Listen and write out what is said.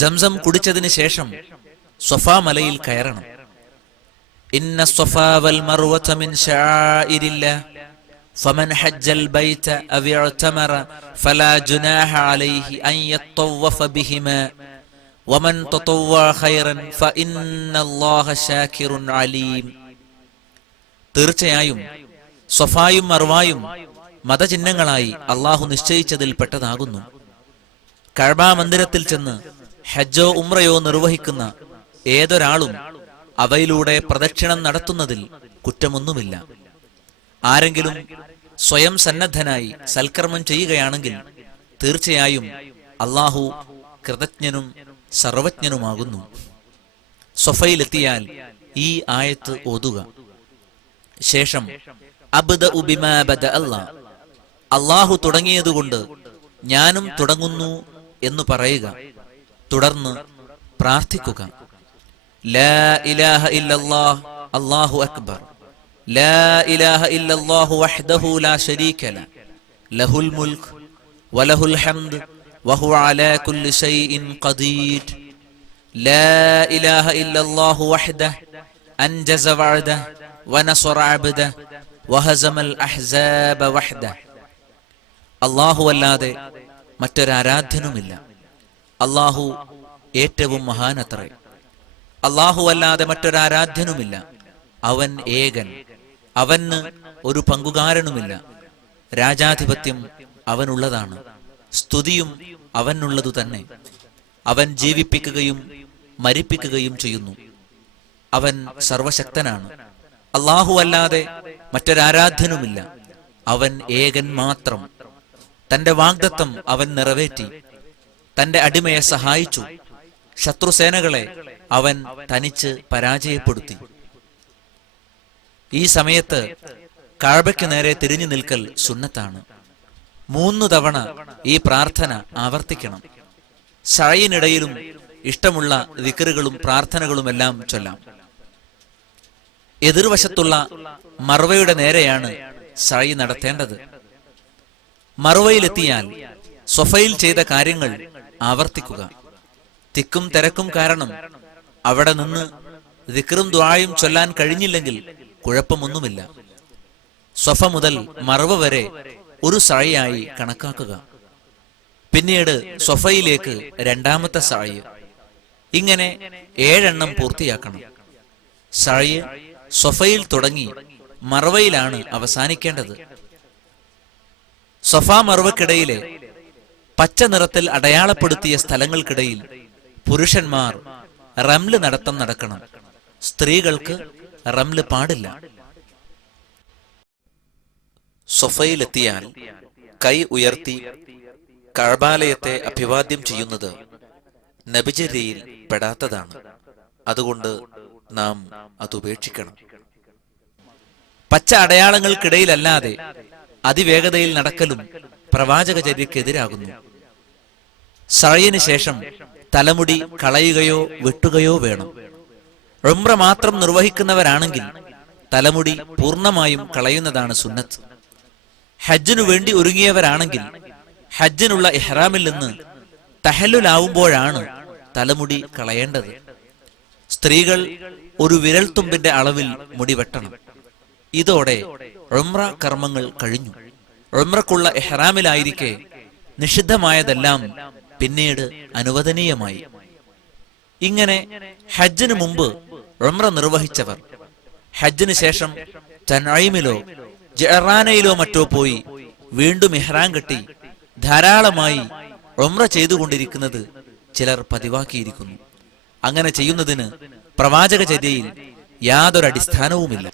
Zamzam കുടിച്ചതിന് ശേഷം സ്വഫാ മലയിൽ കയറണം. ഇന്ന സ്വഫാ വൽ മർവത മിൻ ശആഇരില്ലാഹ് ഫമൻ ഹജ്ജൽ ബൈത അവ ഇഅ്തമറ ഫലാ ജുനാഹ അലൈഹി അൻ യത്തവഫ ബിഹിമാ വമൻ തതവ്വഅ ഖൈറൻ ഫഇന്നല്ലാഹ ശാകിറുൻ അലീം. തീർച്ചയായും സ്വഫായും മർവായും മതചിഹ്നങ്ങളായി അള്ളാഹു നിശ്ചയിച്ചതിൽ പെട്ടതാകുന്നു. കഅബ മന്ദിരത്തിൽ ചെന്ന് ഹജ്ജോ ഉംറയോ നിർവഹിക്കുന്ന ഏതൊരാളും അവയിലൂടെ പ്രദക്ഷിണം നടത്തുന്നതിൽ കുറ്റമൊന്നുമില്ല. ആരെങ്കിലും സ്വയം സന്നദ്ധനായി സൽക്കർമ്മം ചെയ്യുകയാണെങ്കിൽ തീർച്ചയായും അള്ളാഹു കൃതജ്ഞനും സർവജ്ഞനുമാകുന്നു. സ്വഫയിലെത്തിയാൽ ഈ ആയത്ത് ഓതുക. ശേഷം അബ്ദഉ ബിമാ ബദഅ അല്ലാഹ്, അള്ളാഹു തുടങ്ങിയതുകൊണ്ട് ഞാനും തുടങ്ങുന്നു എന്ന് പറയുക. തുടർന്ന് പ്രാർത്ഥിക്കുക. ലാ ഇലാഹ ഇല്ലല്ലാഹ് അല്ലാഹു അക്ബർ, ലാ ഇലാഹ ഇല്ലല്ലാഹു വഹ്ദഹു ലാ ശരീക ലഹു, ലഹുൽ മുൽക് വലഹുൽ ഹംദ് വഹുവ അലാ കുല്ലി ശൈഇൻ ഖദീർ, ലാ ഇലാഹ ഇല്ലല്ലാഹു വഹ്ദഹു അൻജസ വഅദഹു വനസറ അബ്ദഹു വഹസമൽ അഹ്സാബ വഹ്ദഹു. അല്ലാഹു അല്ലാതെ മറ്റൊരാരാധ്യനുമില്ല. അല്ലാഹു ഏറ്റവും മഹാനത്രേ. അല്ലാഹു അല്ലാതെ മറ്റൊരാരാധ്യനുമില്ല. അവൻ ഏകൻ, അവന് ഒരു പങ്കുകാരനുമില്ല. രാജാധിപത്യം അവനുള്ളതാണ്, സ്തുതിയും അവനുള്ളതു തന്നെ. അവൻ ജീവിപ്പിക്കുകയും മരിപ്പിക്കുകയും ചെയ്യുന്നു. അവൻ സർവശക്തനാണ്. അല്ലാഹു അല്ലാതെ മറ്റൊരാരാധ്യനുമില്ല. അവൻ ഏകൻ മാത്രം. തന്റെ വാഗ്ദത്തം അവൻ നിറവേറ്റി. തന്റെ അടിമയെ സഹായിച്ചു. ശത്രുസേനകളെ അവൻ തനിച്ച് പരാജയപ്പെടുത്തി. ഈ സമയത്ത് കഅബയ്ക്ക് നേരെ തിരിഞ്ഞു നിൽക്കൽ സുന്നത്താണ്. 3 തവണ ഈ പ്രാർത്ഥന ആവർത്തിക്കണം. സഅയിനിടയിലും ഇഷ്ടമുള്ള ദിക്റുകളും പ്രാർത്ഥനകളുമെല്ലാം ചൊല്ലാം. എതിർവശത്തുള്ള മർവയുടെ നേരെയാണ് സഅയ് നടത്തേണ്ടത്. മർവയിലെത്തിയാൽ സ്വഫയിൽ ചെയ്ത കാര്യങ്ങൾ ആവർത്തിക്കുക. തിക്കും തിരക്കും കാരണം അവിടെ നിന്ന് ദിക്റും ദുആയും ചൊല്ലാൻ കഴിഞ്ഞില്ലെങ്കിൽ കുഴപ്പമൊന്നുമില്ല. സ്വഫ മുതൽ മർവ വരെ ഒരു സഅയായി കണക്കാക്കുക. പിന്നീട് സ്വഫയിലേക്ക് രണ്ടാമത്തെ സഅയ്. ഇങ്ങനെ 7 എണ്ണം പൂർത്തിയാക്കണം. സഅയ് സ്വഫയിൽ തുടങ്ങി മർവയിലാണ് അവസാനിക്കേണ്ടത്. സ്വഫ മർവക്കിടയിലെ പച്ച നിറത്തിൽ അടയാളപ്പെടുത്തിയ സ്ഥലങ്ങൾക്കിടയിൽ പുരുഷന്മാർ റംല് നടത്തം നടക്കണം. സ്ത്രീകൾക്ക് റംല് പാടില്ല. സ്വഫയിലെത്തിയാൽ കൈ ഉയർത്തി കഅബാലയത്തെ അഭിവാദ്യം ചെയ്യുന്നത് നബിചര്യയിൽ പെടാത്തതാണ്. അതുകൊണ്ട് നാം അതുപേക്ഷിക്കണം. പച്ച അടയാളങ്ങൾക്കിടയിലല്ലാതെ അതിവേഗതയിൽ നടക്കലും പ്രവാചകചര്യക്കെതിരാകുന്നു. സഅയിന് ശേഷം തലമുടി കളയുകയോ വെട്ടുകയോ വേണം. ഉംറ മാത്രം നിർവഹിക്കുന്നവരാണെങ്കിൽ തലമുടി പൂർണ്ണമായും കളയുന്നതാണ് സുന്നത്ത്. ഹജ്ജിനു വേണ്ടി ഒരുങ്ങിയവരാണെങ്കിൽ ഹജ്ജിനുള്ള ഇഹ്റാമിൽ നിന്ന് തഹല്ലുലാവുമ്പോഴാണ് തലമുടി കളയേണ്ടത്. സ്ത്രീകൾ ഒരു വിരൽത്തുമ്പിന്റെ അളവിൽ മുടി വെട്ടണം. ഇതോടെ ഉംറ കർമ്മങ്ങൾ കഴിഞ്ഞു. ഉംറക്കുള്ള ഇഹ്റാമിലായിരിക്കെ നിഷിദ്ധമായതെല്ലാം പിന്നീട് അനുവദനീയമായി. ഇങ്ങനെ ഹജ്ജിന് മുമ്പ് ഉംറ നിർവഹിച്ചവർ ഹജ്ജിന് ശേഷം തൻഈമിലോ ജഅറാനയിലോ മറ്റോ പോയി വീണ്ടും ഇഹ്റാം കെട്ടി ധാരാളമായി ഉംറ ചെയ്തുകൊണ്ടിരിക്കുന്നത് ചിലർ പതിവാക്കിയിരിക്കുന്നു. അങ്ങനെ ചെയ്യുന്നതിന് പ്രവാചകചര്യയിൽ യാതൊരടിസ്ഥാനവുമില്ല.